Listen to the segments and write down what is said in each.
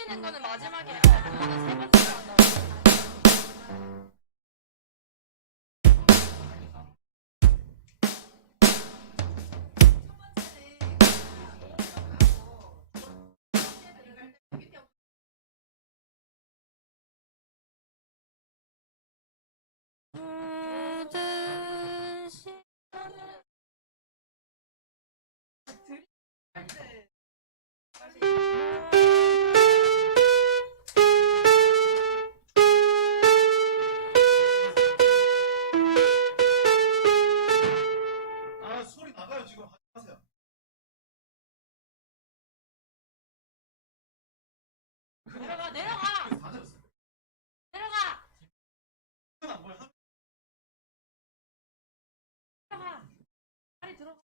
울리는 거는 마지막이에요. 그거는 세 번째로 한다고. 아, 소리 나가요, 지금. 하세요. 내려가, 내려가! 다 들었어요. 내려가! 이건 안 보여. 내려가! 빨리 들어가.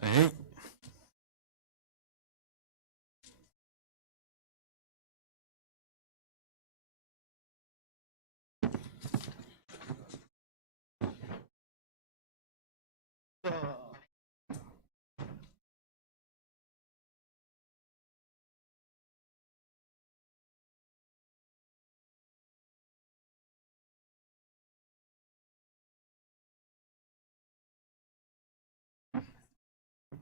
에이.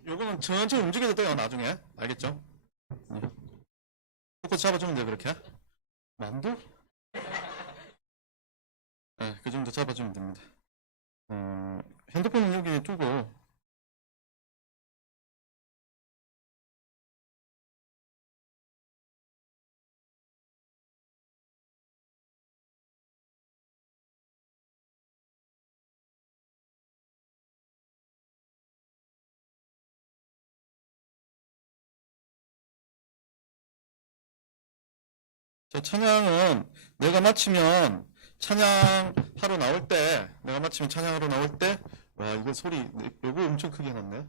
요거는 천천히 움직여도 돼요, 나중에. 알겠죠? 포커스 잡아주면 돼요, 그렇게. 만두? 네, 그 정도 잡아주면 됩니다. 핸드폰은 여기 두고, 저 찬양은 내가 마치면 찬양하러 나올 때, 와, 이거 소리, 요거 엄청 크게 해놨네.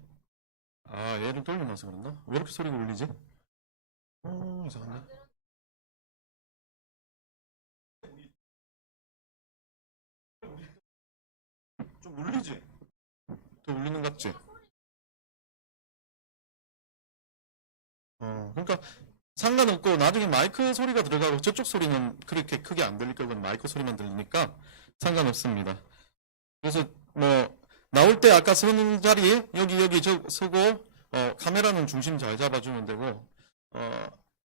아, 얘를 돌려놔서 그런가? 왜 이렇게 소리가 울리지? 이상한데? 좀 울리지? 더 울리는 것 같지? 그러니까 상관없고 나중에 마이크 소리가 들어가고 저쪽 소리는 그렇게 크게 안 들릴 거고 마이크 소리만 들리니까 상관없습니다. 그래서 뭐 나올 때 아까 서는 자리 여기 저 서고 카메라는 중심 잘 잡아주면 되고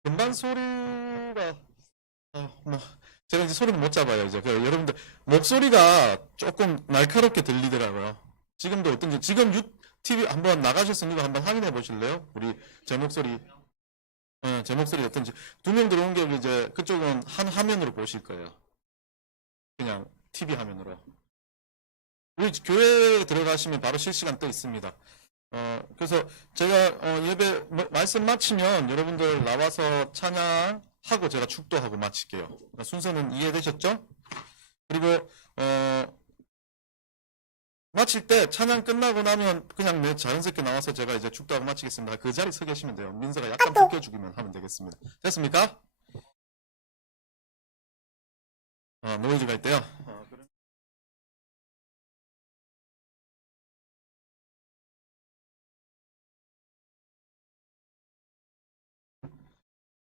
건반 소리가 뭐 제가 이제 소리는 못 잡아요 이제 여러분들 목소리가 조금 날카롭게 들리더라고요. 지금도 어떤지 지금 TV 한번 나가셨으니까 한번 확인해 보실래요? 우리 제 목소리 제 목소리 어떤지. 두 명 들어온 게 이제 그쪽은 한 화면으로 보실 거예요. 그냥 TV 화면으로. 우리 교회에 들어가시면 바로 실시간 떠 있습니다. 그래서 제가 예배 말씀 마치면 여러분들 나와서 찬양하고 제가 축도하고 마칠게요. 그러니까 순서는 이해되셨죠? 그리고 마칠 때 찬양 끝나고 나면 그냥 자연스럽게 나와서 제가 이제 축도하고 마치겠습니다. 그 자리 서 계시면 돼요. 민서가 약간 비켜주기만 하면 되겠습니다. 됐습니까? 노이즈가 있대요.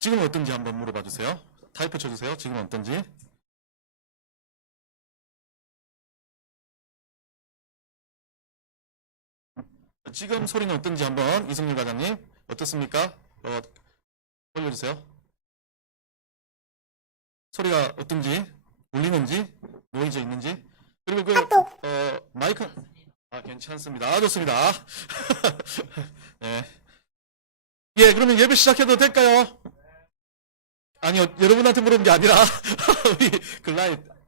지금은 어떤지 한번 물어봐 주세요. 타이프 쳐주세요. 지금은 어떤지. 지금 소리는 어떤지 한번 이승률 과장님 어떻습니까? 올려주세요. 소리가 어떤지 울리는지 노이즈 있는지 그리고 마이크, 괜찮습니다. 좋습니다. 네. 예, 그러면 예배 시작해도 될까요? 아니요, 여러분한테 물어본 게 아니라, 우리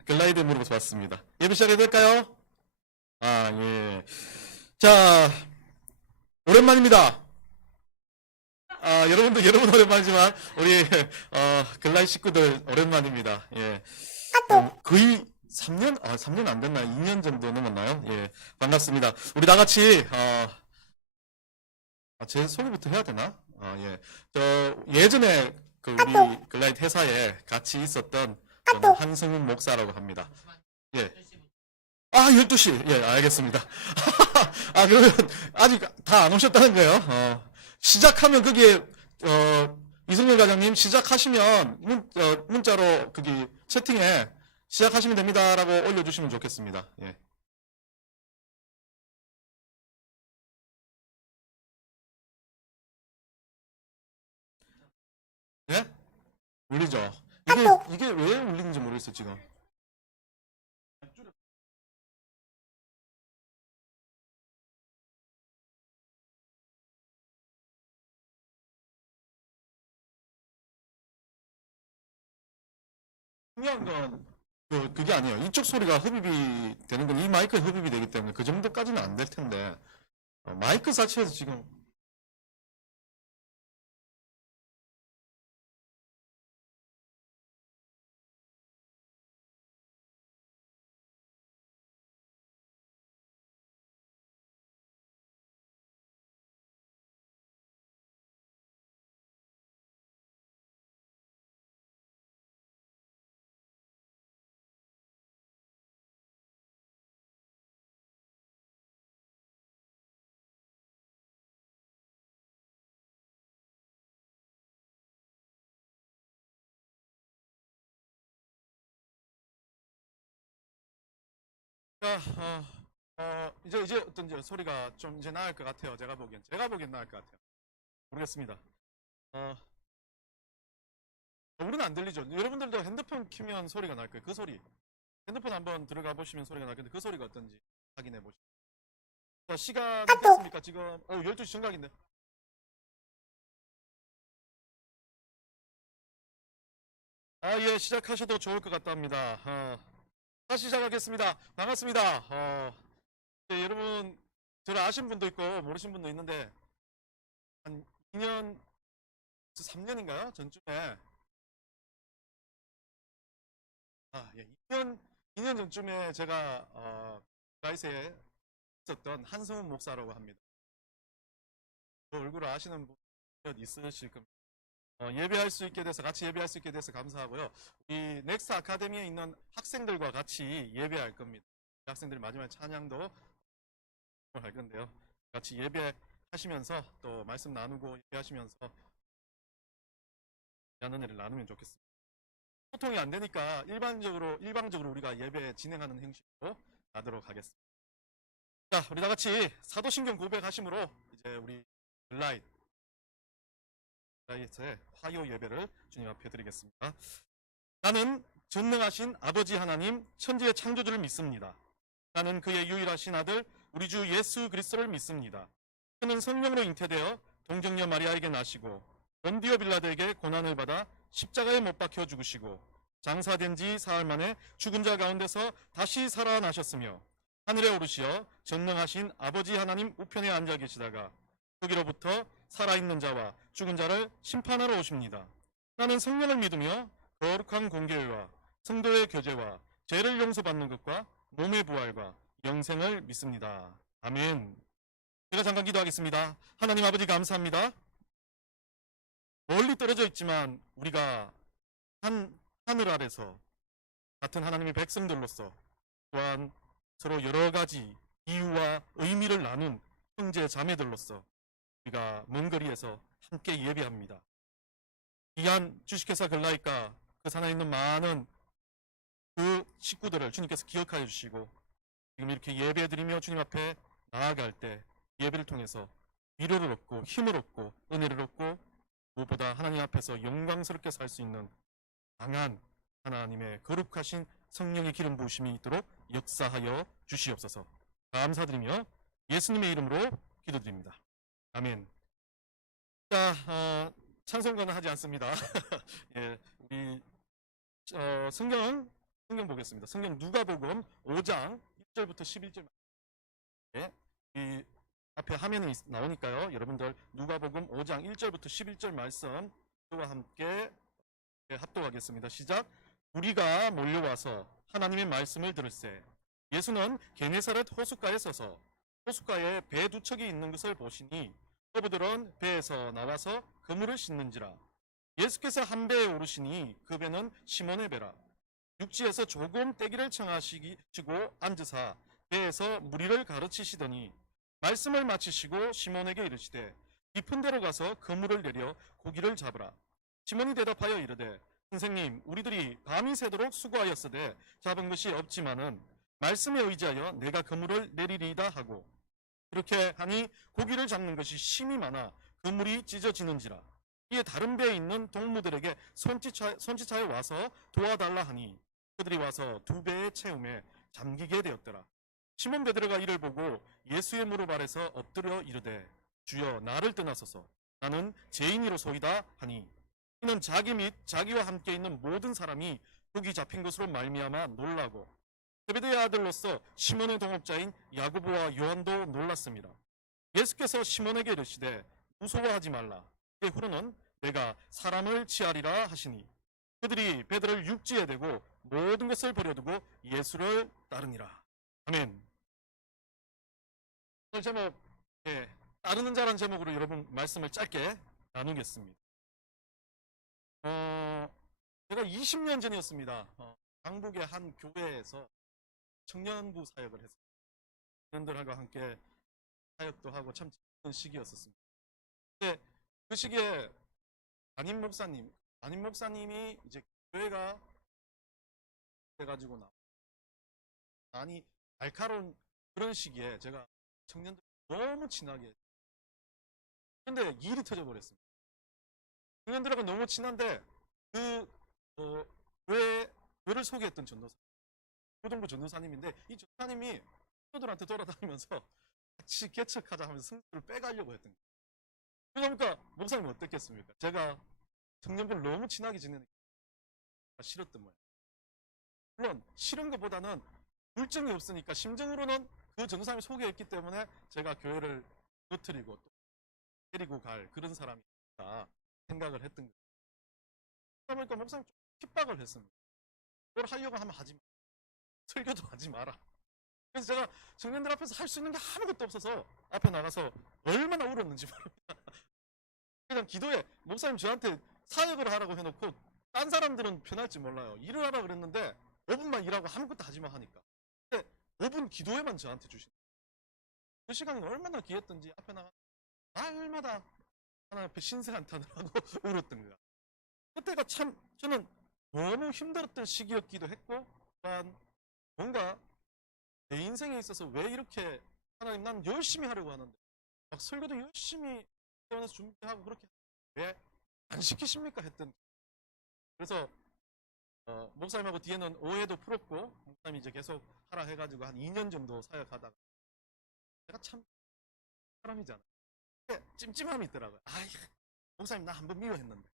글라이드 물어봐서 왔습니다. 예배 시작해도 될까요? 예. 자, 오랜만입니다. 여러분 오랜만이지만, 우리, 글라이 식구들 오랜만입니다. 예. 거의 3년? 3년 안 됐나요? 2년 정도 넘었나요? 예. 반갑습니다. 우리 다 같이, 제 소개부터 해야 되나? 예. 예전에 우리 글라이 회사에 같이 있었던 저는 한승훈 목사라고 합니다. 예. 12시. 예, 알겠습니다. 그러면 아직 다 안 오셨다는 거예요? 시작하면 거기에, 이승열 과장님 시작하시면 문자로 거기 채팅에 시작하시면 됩니다라고 올려주시면 좋겠습니다. 예. 예? 울리죠? 이게 왜 울리는지 모르겠어요, 지금. 중요한 건 그게 아니에요. 이쪽 소리가 흡입이 되는 건 이 마이크에 흡입이 되기 때문에 그 정도까지는 안 될 텐데 마이크 자체에서 지금 이제 어떤지 소리가 좀 이제 나을 것 같아요. 제가 보기엔 나을 것 같아요. 모르겠습니다. 우리는 안 들리죠. 여러분들도 핸드폰 키면 소리가 날 거예요. 그 소리. 핸드폰 한번 들어가 보시면 소리가 날 건데 그 소리가 어떤지 확인해 보시죠. 시간 됐습니까? 지금 12시 정각인데. 예, 시작하셔도 좋을 것 같답니다. 다시 시작하겠습니다. 반갑습니다. 네, 여러분, 저를 아신 분도 있고, 모르신 분도 있는데, 한 2년, 3년인가요? 전쯤에, 예, 2년 전쯤에 제가, 라이스에 있었던 한성훈 목사라고 합니다. 그 얼굴을 아시는 분 있으실 겁니다. 예배할 수 있게 돼서 같이 예배할 수 있게 돼서 감사하고요. 이 넥스트 아카데미에 있는 학생들과 같이 예배할 겁니다. 학생들이 마지막에 찬양도 할 건데요. 같이 예배하시면서 또 말씀 나누고 예배하시면서 은혜를 나누면 좋겠습니다. 소통이 안 되니까 일방적으로 우리가 예배 진행하는 형식으로 가도록 하겠습니다. 자, 우리 다 같이 사도신경 고백하심으로 이제 우리 글라이트의 화요 예배를 주님 앞에 드리겠습니다. 나는 전능하신 아버지 하나님 천지의 창조주를 믿습니다. 나는 그의 유일하신 아들 우리 주 예수 그리스도를 믿습니다. 그는 성령으로 잉태되어 동정녀 마리아에게 나시고 본디오 빌라도에게 고난을 받아 십자가에 못 박혀 죽으시고 장사된 지 사흘 만에 죽은 자 가운데서 다시 살아나셨으며 하늘에 오르시어 전능하신 아버지 하나님 우편에 앉아 계시다가 거기로부터 살아있는 자와 죽은 자를 심판하러 오십니다. 나는 성령을 믿으며 거룩한 공교회와 성도의 교제와 죄를 용서받는 것과 몸의 부활과 영생을 믿습니다. 아멘. 제가 잠깐 기도하겠습니다. 하나님 아버지 감사합니다. 멀리 떨어져 있지만 우리가 하늘 아래서 같은 하나님의 백성들로서 또한 서로 여러 가지 이유와 의미를 나눈 형제 자매들로서 우리가 먼 거리에서 함께 예배합니다. 귀한 주식회사 글라이카 그 산하에 있는 많은 그 식구들을 주님께서 기억하여 주시고 지금 이렇게 예배드리며 주님 앞에 나아갈 때 예배를 통해서 위로를 얻고 힘을 얻고 은혜를 얻고 무엇보다 하나님 앞에서 영광스럽게 살 수 있는 강한 하나님의 거룩하신 성령의 기름 부으심이 있도록 역사하여 주시옵소서. 감사드리며 예수님의 이름으로 기도드립니다. 아멘. 자, 찬송가는 하지 않습니다. 예, 우리 성경 보겠습니다. 성경 누가복음 5장 1절부터 11절. 예, 이 앞에 화면에 나오니까요. 여러분들 누가복음 5장 1절부터 11절 말씀 저와 함께 합독하겠습니다. 시작. 우리가 몰려와서 하나님의 말씀을 들을세. 예수는 게네사렛 호숫가에 서서 호숫가에 배 두 척이 있는 것을 보시니 어부들은 배에서 나와서 그물을 씻는지라. 예수께서 한 배에 오르시니 그 배는 시몬의 배라. 육지에서 조금 떼기를 청하시고 앉으사 배에서 무리를 가르치시더니 말씀을 마치시고 시몬에게 이르시되 깊은 데로 가서 그물을 내려 고기를 잡으라. 시몬이 대답하여 이르되 선생님, 우리들이 밤이 새도록 수고하였으되 잡은 것이 없지만은 말씀에 의지하여 내가 그물을 내리리이다 하고, 그렇게 하니 고기를 잡는 것이 심히 많아 그물이 찢어지는지라. 이에 다른 배에 있는 동무들에게 손짓하여 와서 도와달라 하니 그들이 와서 두 배의 채움에 잠기게 되었더라. 시몬 베드로가 이를 보고 예수의 무릎 아래서 엎드려 이르되 주여, 나를 떠나소서, 나는 죄인이로소이다 하니 이는 자기 및 자기와 함께 있는 모든 사람이 고기 잡힌 것으로 말미암아 놀라고 세베대의 아들로서 시몬의 동업자인 야고보와 요한도 놀랐습니다. 예수께서 시몬에게 이르시되 무서워하지 말라. 그 후로는 내가 사람을 취하리라 하시니 그들이 베드로를 육지에 대고 모든 것을 버려두고 예수를 따르니라. 아멘. 오늘 제목, 따르는 자라는 제목으로 여러분 말씀을 짧게 나누겠습니다. 제가 20년 전이었습니다. 강북의 한 교회에서 청년부 사역을 했습니다. 청년들과 함께 사역도 하고 참 재밌는 시기였었습니다. 근데 그 시기에 담임 목사님이 이제 교회가 돼가지고 많이 날카로운 그런 시기에 제가 청년들 너무 친하게 근데 일이 터져버렸습니다. 청년들하고 너무 친한데 교회를 소개했던 전도사, 고등부 전도사님인데 이 전도사님이 친구들한테 돌아다니면서 같이 개척하자 하면서 성도를 빼가려고 했던 거예요. 그러니까 목사님은 어땠겠습니까? 제가 청년들을 너무 친하게 지내니까 싫었던 거예요. 물론 싫은 것보다는 물증이 없으니까 심정으로는 그 전도사님이 소개했기 때문에 제가 교회를 터뜨리고 또 데리고 갈 그런 사람이다 생각을 했던 거예요. 그러니까 목사님 좀 핍박을 했습니다. 그걸 하려고 하면 하지 마. 설교도 하지 마라. 그래서 제가 청년들 앞에서 할 수 있는 게 아무것도 없어서 앞에 나가서 얼마나 울었는지 모릅니다. 그냥 기도에 목사님 저한테 사역을 하라고 해놓고 딴 사람들은 편할지 몰라요. 일을 하라 그랬는데 5분만 일하고 아무것도 하지 마 하니까. 근데 5분 기도에만 저한테 주신 거예요. 그 시간이 얼마나 귀했던지 앞에 나가 날마다 하나님 앞에 신세한탄을 하고 울었던 거야. 그때가 참 저는 너무 힘들었던 시기였기도 했고, 또한 뭔가 내 인생에 있어서 왜 이렇게 하나님 난 열심히 하려고 하는데 막 설교도 열심히 태어나서 준비하고 그렇게 왜 안 시키십니까 했던. 그래서 목사님하고 뒤에는 오해도 풀었고 목사님이 이제 계속 하라 해가지고 한 2년 정도 사역하다가 제가 참 사람이잖아요. 찜찜함이 있더라고요. 목사님 나 한번 미워했는데.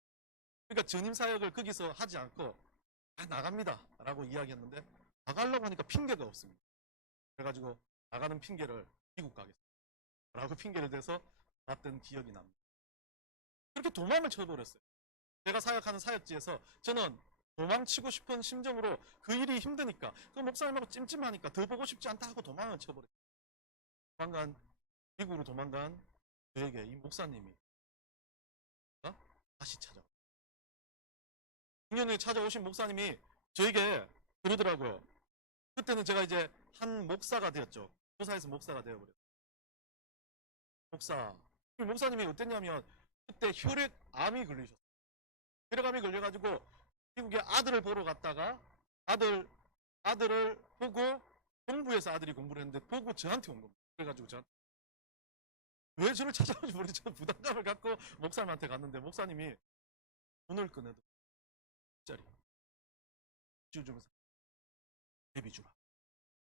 그러니까 전임 사역을 거기서 하지 않고 나갑니다 라고 이야기했는데 나가려고 하니까 핑계가 없습니다. 그래가지고 나가는 핑계를 미국 가겠습니다 라고 핑계를 대서 왔던 기억이 납니다. 그렇게 도망을 쳐버렸어요. 제가 사역하는 사역지에서 저는 도망치고 싶은 심정으로 그 일이 힘드니까 그 목사님하고 찜찜하니까 더 보고 싶지 않다 하고 도망을 쳐버렸어요. 미국으로 도망간 저에게 이 목사님이 다시 찾아와요. 6년 후에 찾아오신 목사님이 저에게 그러더라고요. 그때는 제가 이제 한 목사가 되었죠. 교사에서 목사가 되어버렸어요. 목사님이 어땠냐면 그때 혈액암이 걸리셨어요. 혈액암이 걸려가지고 미국에 아들을 보러 갔다가 아들을 보고 공부해서 아들이 공부를 했는데 보고 저한테 온 겁니다. 그래가지고 저한테 왜 저를 찾아오는지 모르겠는데 저는 부담감을 갖고 목사님한테 갔는데 목사님이 돈을 꺼내도 짜리 주주면서 달래비주라.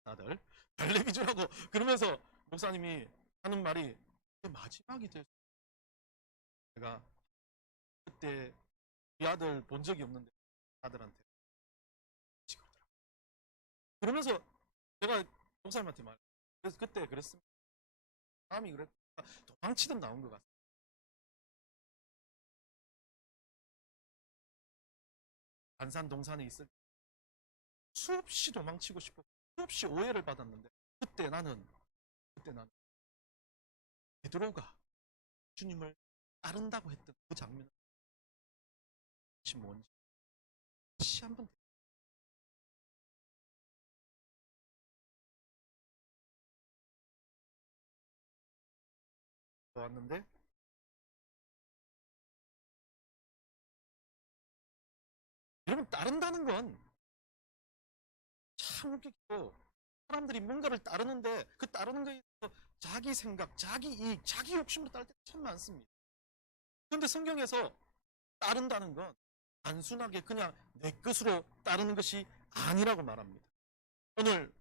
다들 달래비주라고 그러면서 목사님이 하는 말이 마지막이 될 제가 그때 우리 아들 본 적이 없는데 아들한테 그러더라고요. 그러면서 제가 목사님한테 말 그래서 그때 그랬습니다. 마음이 그랬 도망치듯 나온 것 같습니다. 안산 동산에 있을 때 수없이 도망치고 싶고 수없이 오해를 받았는데 그때 나는 베드로가 주님을 따른다고 했던 그 장면 혹시 뭔지 다시 한번 보았는데 여러분 따른다는 건 참 웃기고 사람들이 뭔가를 따르는데 그 따르는 거에 대해서 자기 생각, 자기 이익, 자기 욕심으로 따를 때 참 많습니다. 그런데 성경에서 따른다는 건 단순하게 그냥 내 것으로 따르는 것이 아니라고 말합니다. 오늘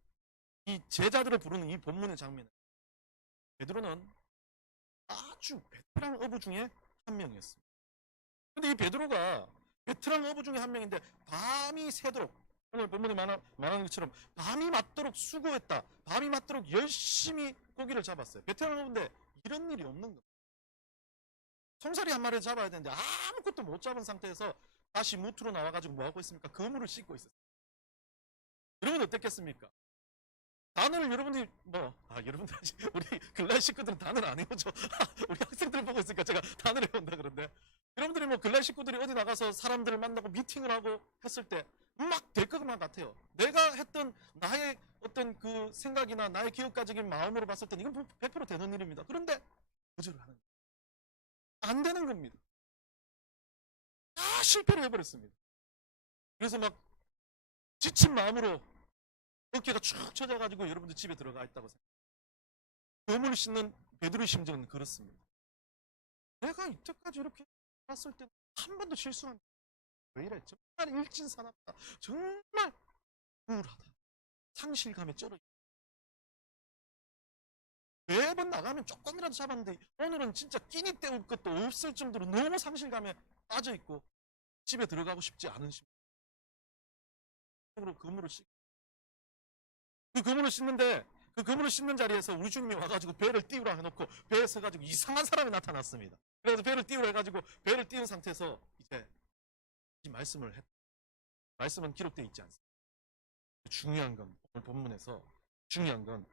이 제자들을 부르는 이 본문의 장면은 베드로는 아주 베테랑 어부 중에 한 명이었습니다. 근데 이 베드로가 베테랑 어부 중에 한 명인데 밤이 새도록 오늘 본문에 말하는 것처럼 밤이 맞도록 수고했다. 밤이 맞도록 열심히 고기를 잡았어요. 베테랑 어부인데 이런 일이 없는 겁니다. 송사리 한 마리를 잡아야 되는데 아무것도 못 잡은 상태에서 다시 무트로 나와가지고 뭐하고 있습니까? 그물을 씻고 있었어요. 여러분 어땠겠습니까? 단어를 여러분들이 여러분들 우리 글라이 식구들은 단어를 안 외우죠. 우리 학생들 보고 있으니까 제가 단어를 외운다 그런데 여러분들이 글라이 식구들이 어디 나가서 사람들을 만나고 미팅을 하고 했을 때 막 될 것만 같아요. 내가 했던 나의 어떤 그 생각이나 나의 기억가적인 마음으로 봤을 때는 이건 100% 되는 일입니다. 그런데 거절을 하는 거예요. 안 되는 겁니다. 다 실패를 해버렸습니다. 그래서 막 지친 마음으로 어깨가 축 처져가지고 여러분들 집에 들어가 있다고 생각해요. 그물을 씻는 베드로의 심정은 그렇습니다. 내가 이때까지 이렇게 봤을 때 한 번도 실수한 왜 이래? 정말 일진사납다. 정말 우울하다. 상실감에 쩔어. 매번 나가면 조금이라도 잡았는데 오늘은 진짜 끼니 때울 것도 없을 정도로 너무 상실감에 빠져있고 집에 들어가고 싶지 않은 심정으로 그물을 씻고 그 그물을 씻는데 그 그물을 씻는 자리에서 우리 주님이 와가지고 배를 띄우라 해놓고 배에 서가지고 이상한 사람이 나타났습니다. 그래서 배를 띄우라 해가지고 배를 띄운 상태에서 이제 이 말씀을 했다. 말씀은 기록되어 있지 않습니다. 중요한 건 오늘 본문에서 중요한 건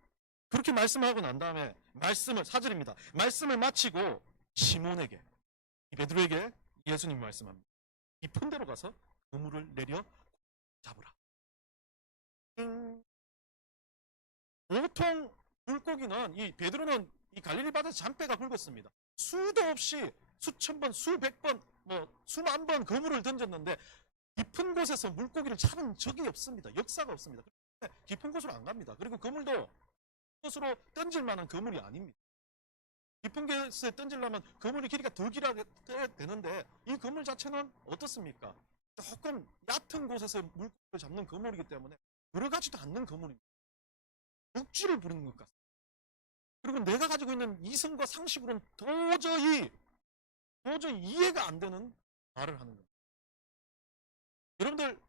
그렇게 말씀하고 난 다음에 말씀을 4절입니다. 말씀을 마치고 시몬에게 이 베드로에게 예수님 말씀합니다. 깊은 데로 가서 그물을 내려 잡으라. 보통 물고기는 이 베드로는 이 갈릴리 바다에서 잔배가 굵었습니다. 수도 없이 수천 번, 수백 번, 수만 번 그물을 던졌는데 깊은 곳에서 물고기를 잡은 적이 없습니다. 역사가 없습니다. 깊은 곳으로 안 갑니다. 그리고 그물도 곳으로 던질 만한 그물이 아닙니다. 깊은 곳에 던지려면 그물이 길이가 더 길어야 되는데 이 그물 자체는 어떻습니까? 조금 얕은 곳에서 물고기를 잡는 그물이기 때문에 들어가지도 않는 그물입니다. 억지를 부리는 것 같습니다. 그리고 내가 가지고 있는 이성과 상식으로는 도저히 이해가 안 되는 말을 하는 겁니다. 여러분들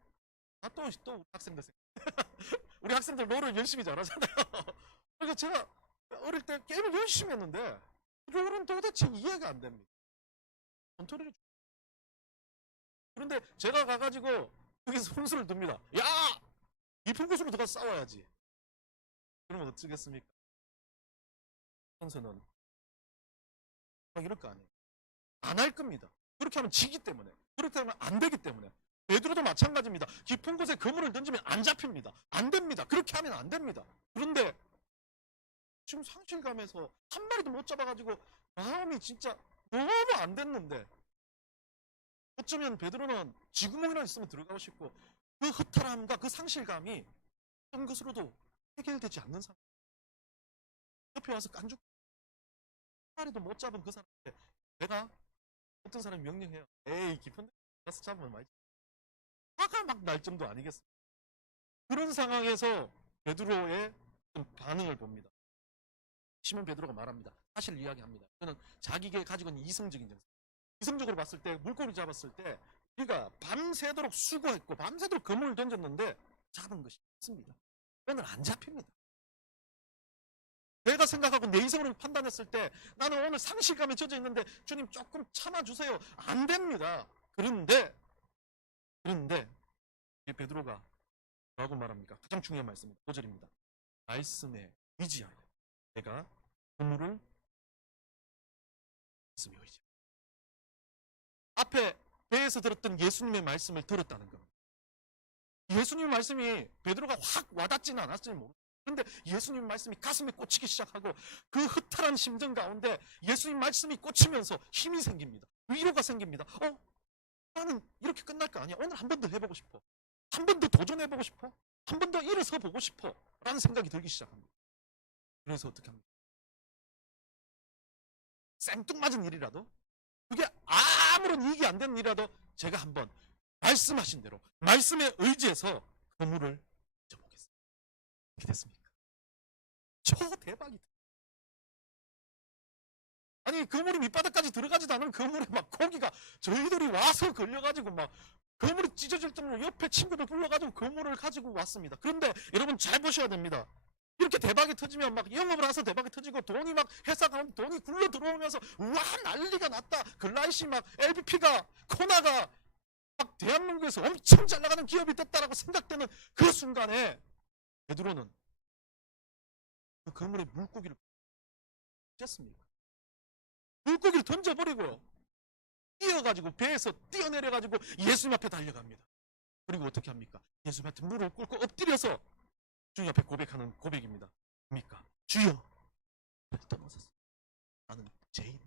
또 학생들 우리 학생들 롤을 열심히 잘하잖아요. 그러니까 제가 어릴 때 게임을 열심히 했는데 롤은 도대체 이해가 안 됩니다. 컨트롤이 그런데 제가 가가지고 여기서 훈수를 둡니다. 야! 깊은 곳으로 들어가서 싸워야지. 그러면 어쩌겠습니까? 선수는 막 이럴 거 아니에요. 안 할 겁니다. 그렇게 하면 지기 때문에. 그렇게 하면 안 되기 때문에. 베드로도 마찬가지입니다. 깊은 곳에 그물을 던지면 안 잡힙니다. 안 됩니다. 그렇게 하면 안 됩니다. 그런데 지금 상실감에서 한 마리도 못 잡아가지고 마음이 진짜 너무 안 됐는데 어쩌면 베드로는 쥐구멍이나 있으면 들어가고 싶고 그 허탈함과 그 상실감이 어떤 것으로도 해결되지 않는 상황. 옆에 와서 깐죽 한 마리도 못 잡은 그 사람한테 내가 어떤 사람이 명령해요. 에이 깊은 데 가서 잡으면 많이 화가 막 날 정도 아니겠습니까? 그런 상황에서 베드로의 반응을 봅니다. 시몬 베드로가 말합니다. 사실 이야기합니다. 저는 자기가 가지고 있는 이성적인 정서. 이성적으로 봤을 때 물고기 잡았을 때 우리가 밤새도록 수고했고 밤새도록 그물을 던졌는데 잡은 것이 없습니다. 오늘 안 잡힙니다. 내가 생각하고 내 이성으로 판단했을 때 나는 오늘 상실감에 젖어 있는데 주님 조금 참아주세요. 안 됩니다. 그런데 이 베드로가 뭐라고 말합니까? 가장 중요한 말씀입니다. 5절입니다. 말씀에 의지하여 내가 그물을 말씀에 의지하여. 앞에 배에서 들었던 예수님의 말씀을 들었다는 겁니다. 예수님의 말씀이 베드로가 확 와닿지는 않았을지 모르겠어요. 그런데 예수님 말씀이 가슴에 꽂히기 시작하고 그 허탈한 심정 가운데 예수님 말씀이 꽂히면서 힘이 생깁니다. 위로가 생깁니다. 나는 이렇게 끝날 거 아니야. 오늘 한 번 더 해보고 싶어. 한 번 더 도전해보고 싶어. 한 번 더 일어서 보고 싶어. 라는 생각이 들기 시작합니다. 그래서 어떻게 합니까? 생뚱맞은 일이라도 그게 아무런 이익이 안 되는 일이라도 제가 한번 말씀하신 대로 말씀에 의지해서 그물을 던져보겠습니다. 어떻게 됐습니까? 저 대박이다. 아니 그물이 밑바닥까지 들어가지도 않은 그물에 막 고기가 저희들이 와서 걸려가지고 막 그물이 찢어질 정도로 옆에 친구들 불러가지고 그물을 가지고 왔습니다. 그런데 여러분 잘 보셔야 됩니다. 이렇게 대박이 터지면 막 영업을 해서 대박이 터지고 돈이 막 회사 가면 돈이 굴러 들어오면서 와 난리가 났다. 글라이시 막 LPP가 코나가 막 대한민국에서 엄청 잘 나가는 기업이 됐다라고 생각되는 그 순간에 베드로는 그 그물에 물고기를 던졌습니다. 물고기를 던져버리고요. 뛰어가지고 배에서 뛰어내려가지고 예수님 앞에 달려갑니다. 그리고 어떻게 합니까? 예수님 앞에 무릎을 꿇고 엎드려서 주님 앞에 고백하는 고백입니다. 뭡니까? 주여, 저를 떠나소서. 나는 죄인.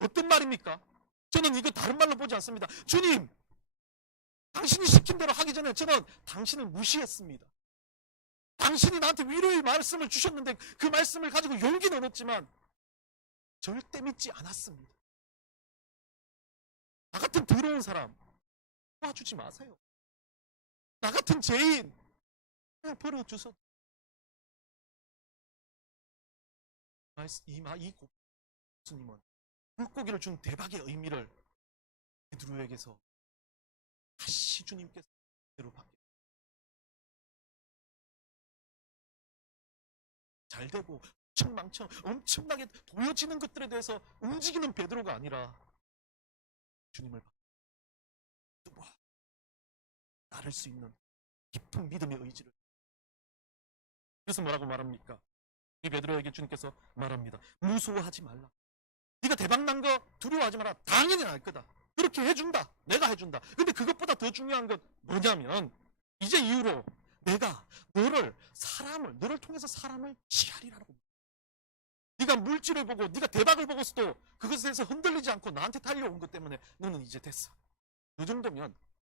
어떤 말입니까? 저는 이거 다른 말로 보지 않습니다. 주님, 당신이 시킨 대로 하기 전에 저는 당신을 무시했습니다. 당신이 나한테 위로의 말씀을 주셨는데 그 말씀을 가지고 용기는 얻었지만 절대 믿지 않았습니다. 나 같은 더러운 사람 도와주지 마세요. 나 같은 죄인 그냥 버려주소. 이 예수님은 물고기를 준 대박의 의미를 베드로에게서 다시 주님께서 대로 받게 잘 되고 엄청망청 엄청나게 보여지는 것들에 대해서 움직이는 베드로가 아니라 주님을 받고 나를 수 있는 깊은 믿음의 의지를. 그래서 뭐라고 말합니까? 이 베드로에게 주님께서 말합니다. 무서워하지 말라. 네가 대박난 거 두려워하지 마라. 당연히 날 거다. 그렇게 해준다. 내가 해준다. 근데 그것보다 더 중요한 건 뭐냐면 이제 이후로 내가 너를 통해서 사람을 취하리라고. 네가 물질을 보고 네가 대박을 보고서도 그것에서 흔들리지 않고 나한테 달려온 것 때문에 너는 이제 됐어. 그 정도면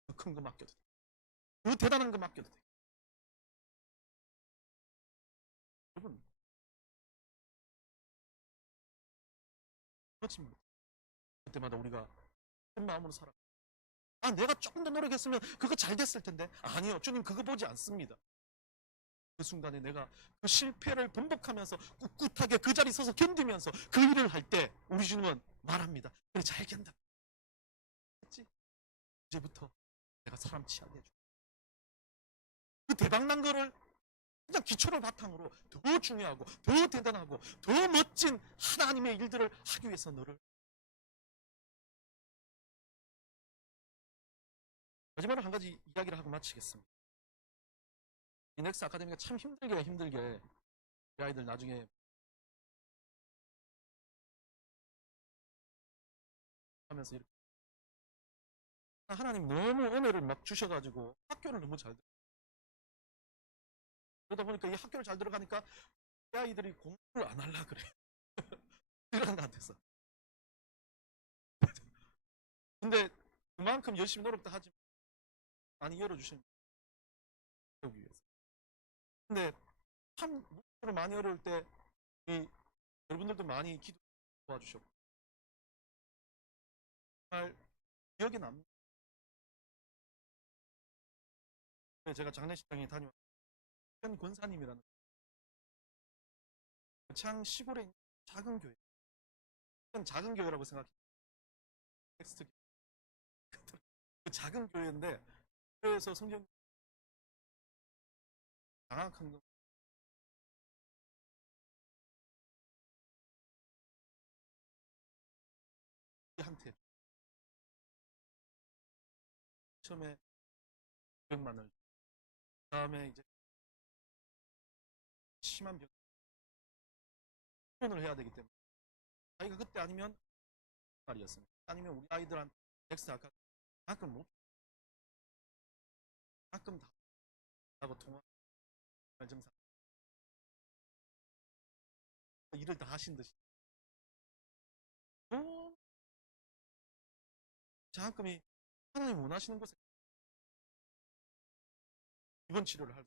더 큰 거 맡겨도 돼. 더 대단한 거 맡겨도 돼. 여러분 그렇습니다. 그때마다 우리가 큰 마음으로 살아. 내가 조금 더 노력했으면 그거 잘 됐을 텐데. 아니요, 주님 그거 보지 않습니다. 그 순간에 내가 그 실패를 번복하면서 꿋꿋하게 그 자리에 서서 견디면서 그 일을 할 때 우리 주님은 말합니다. 그래 잘 견뎌. 그렇지? 이제부터 내가 사람 취하게 해줘. 그 대박난 거를 그냥 기초를 바탕으로 더 중요하고 더 대단하고 더 멋진 하나님의 일들을 하기 위해서 너를. 마지막으로 한 가지 이야기를 하고 마치겠습니다. 이 넥스 아카데미가 참 힘들게 이 아이들 나중에 하면서 이렇게 하나님 너무 은혜를 막 주셔가지고 학교를 너무 잘 그러다 보니까 이 학교를 잘 들어가니까 이 아이들이 공부를 안 하려 그래. 들어간 것 같아서. 근데 그만큼 열심히 노력도 하지만 많이 열어주시는 거기 위해서. 근데 참 목표로 많이 어려울 때 여러분들도 많이 기도 도와주셨고 정말 기억에 남는 제가 장례식장에 다녀왔 현 권사님이라는 창 시골에 있는 작은 교회, 작은 교회라고 생각해요. 텍스트 그 작은 교회인데 교회에서 성경 장악한 거 한테 처음에 900만 원, 그다음에 이제 심한 병원을 해야 되기 때문에 자기가 그때 아니면 말이었습니다. 아니면 우리 아이들한테 넥스 아까 가끔 못 가끔 다 하고 통화 증상 일을 다 하신 듯이 장학금이 하나님 원하시는 곳에 입원 치료를 할.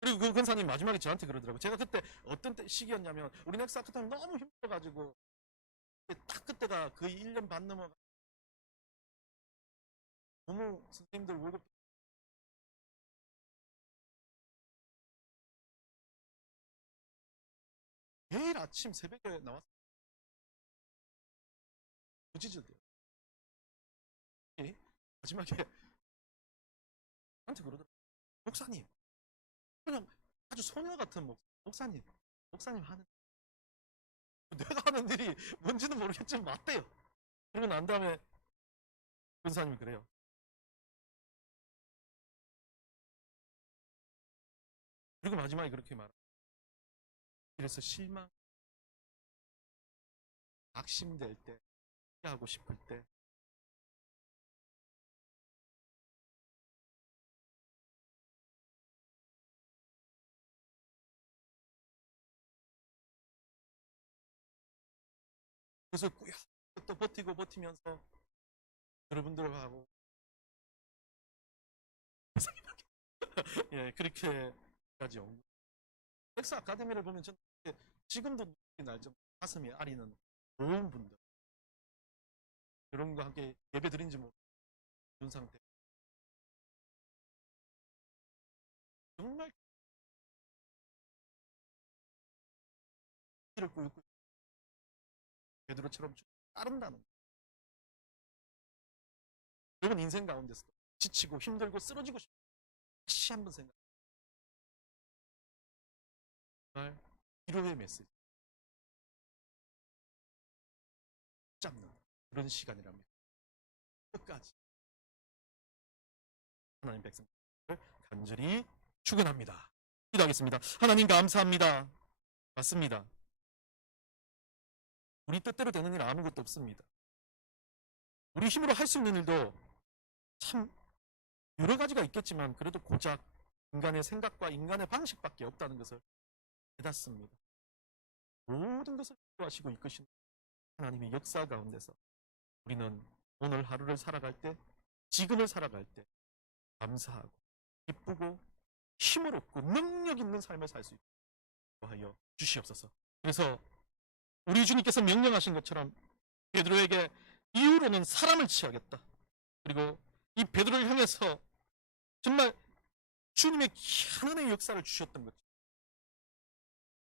그리고 그 근사님 마지막에 저한테 그러더라고요. 제가 그때 어떤 시기였냐면 우리 넥스 아카타임 너무 힘들어가지고 딱 그때가 거의 1년 반 넘어 부모 선생님들 월급 매일 아침 새벽에 나왔어요. 부지즈들 마지막에 저한테 그러더라고요. 목사님 그냥 아주 소녀 같은 목사님 하는 내가 하는 일이 뭔지는 모르겠지만 맞대요. 그러고 난 다음에 근사님이 그래요. 그리고 마지막에 그렇게 말해요. 그래서 실망, 낙심될 때, 하고 싶을 때 그래서 꾸역꾸역 또 버티면서 여러분들하고 예, 그렇게까지 온 엑스 아카데미를 보면 전 지금도 날좀 가슴이 아리는 좋은 분들 여러분과 함께 예배 드린지 모르는 상태 정말 길을 꾸역꾸역 베드로처럼 따른다는 여러분 인생 가운데서 지치고 힘들고 쓰러지고 싶어 다시 한번 생각 정말 위로의 메시지 잡는 그런 시간이랍니다. 끝까지 하나님 백성을 간절히 축원합니다. 기도하겠습니다. 하나님 감사합니다. 맞습니다. 우리 뜻대로 되는 일 아무것도 없습니다. 우리 힘으로 할 수 있는 일도 참 여러 가지가 있겠지만 그래도 고작 인간의 생각과 인간의 방식밖에 없다는 것을 깨닫습니다. 모든 것을 인도하시고 이끄시는 하나님의 역사 가운데서 우리는 오늘 하루를 살아갈 때 지금을 살아갈 때 감사하고 기쁘고 힘을 얻고 능력 있는 삶을 살 수 있도록 하여 주시옵소서. 그래서 우리 주님께서 명령하신 것처럼 베드로에게 이후로는 사람을 취하겠다. 그리고 이 베드로를 향해서 정말 주님의 귀한 은혜의 역사를 주셨던 것처럼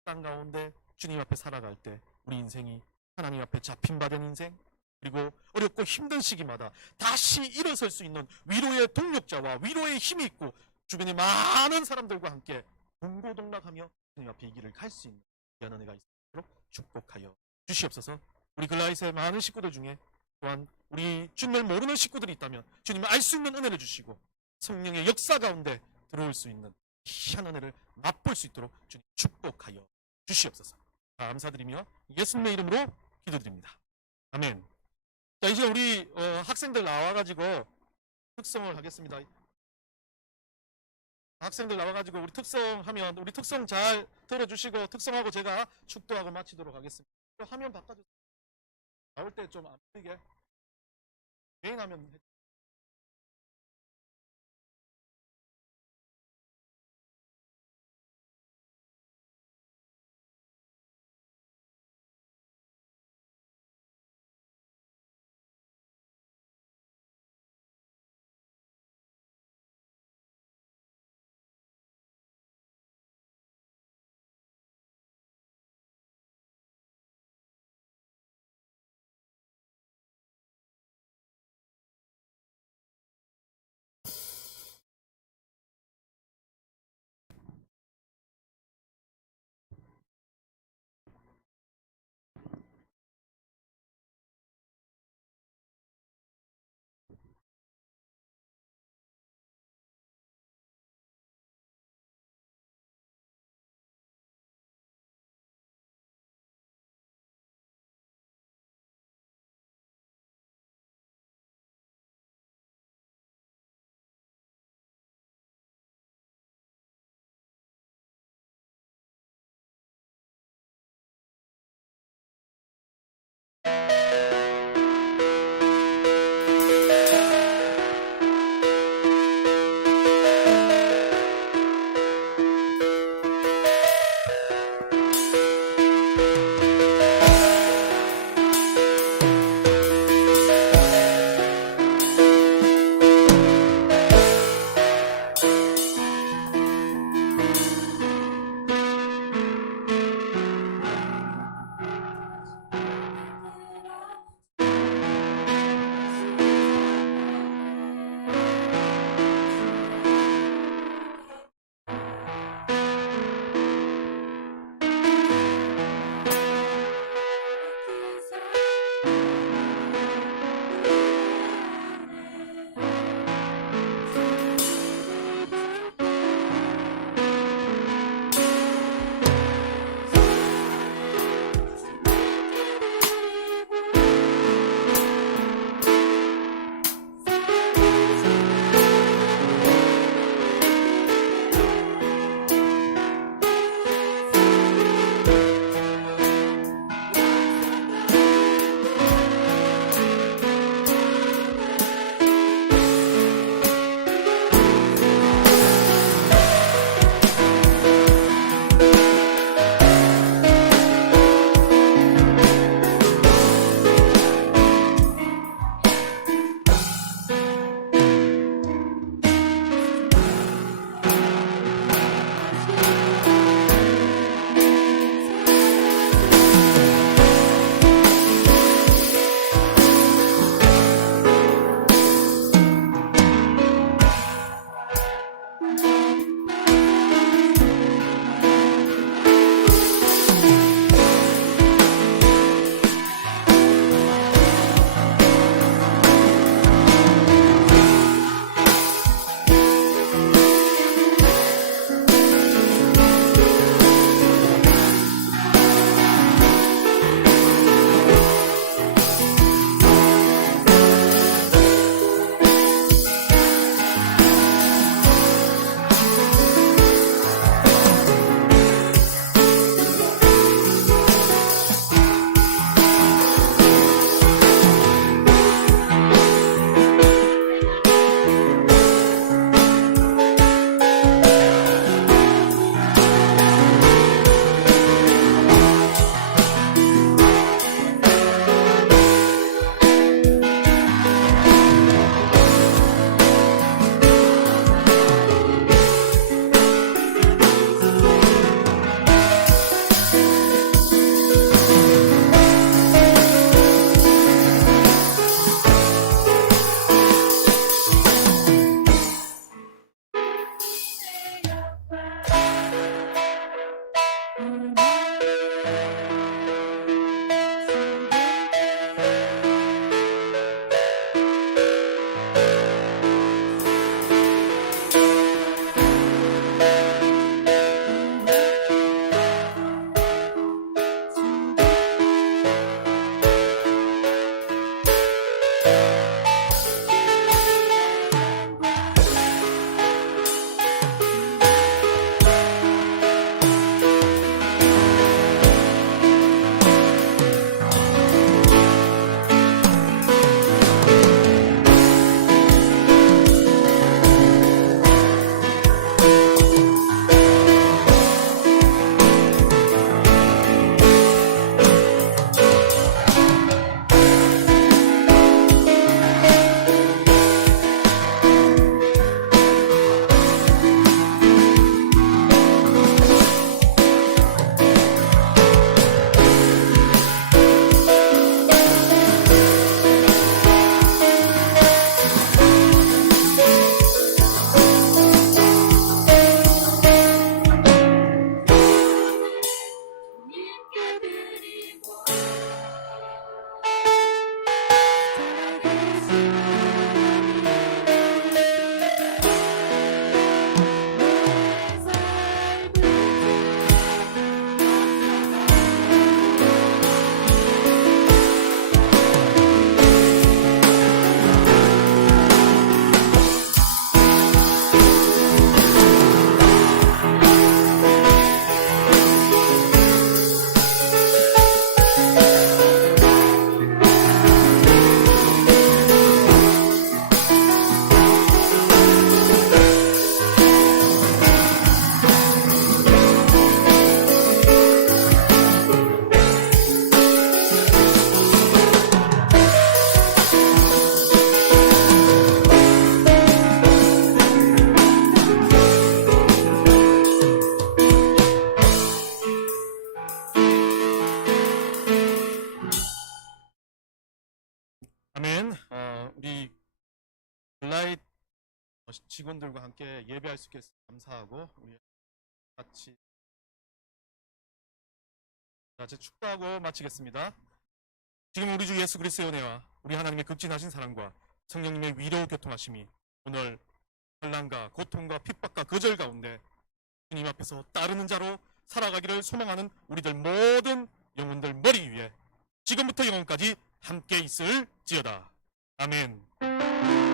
땅 가운데 주님 앞에 살아갈 때 우리 인생이 하나님 앞에 잡힌받은 인생 그리고 어렵고 힘든 시기마다 다시 일어설 수 있는 위로의 동력자와 위로의 힘이 있고 주변에 많은 사람들과 함께 동고동락하며 주님 앞에 이 길을 갈 수 있는 귀한 은혜가 있도록 축복하여 주시옵소서. 우리 글라이스의 많은 식구들 중에 또한 우리 주님을 모르는 식구들이 있다면 주님을 알 수 있는 은혜를 주시고 성령의 역사 가운데 들어올 수 있는 귀한 은혜를 맛볼 수 있도록 주님 축복하여 주시옵소서. 감사드리며 예수님의 이름으로 기도드립니다. 아멘. 자, 이제 우리 학생들 나와가지고 특성을 하겠습니다. 학생들 나와가지고 우리 특성하면 우리 특성 잘 들어주시고 특성하고 제가 축도하고 마치도록 하겠습니다. 화면 바꿔주세요. 나올 때 좀 안 보이게 개인 화면 직원들과 함께 예배할 수 있게 해서 감사하고 우리 같이 제 축도하고 마치겠습니다. 지금 우리 주 예수 그리스도의 은혜와 우리 하나님의 극진하신 사랑과 성령님의 위로 교통하심이 오늘 환난과 고통과 핍박과 거절 가운데 주님 앞에서 따르는 자로 살아가기를 소망하는 우리들 모든 영혼들 머리 위에 지금부터 영원까지 함께 있을지어다. 아멘.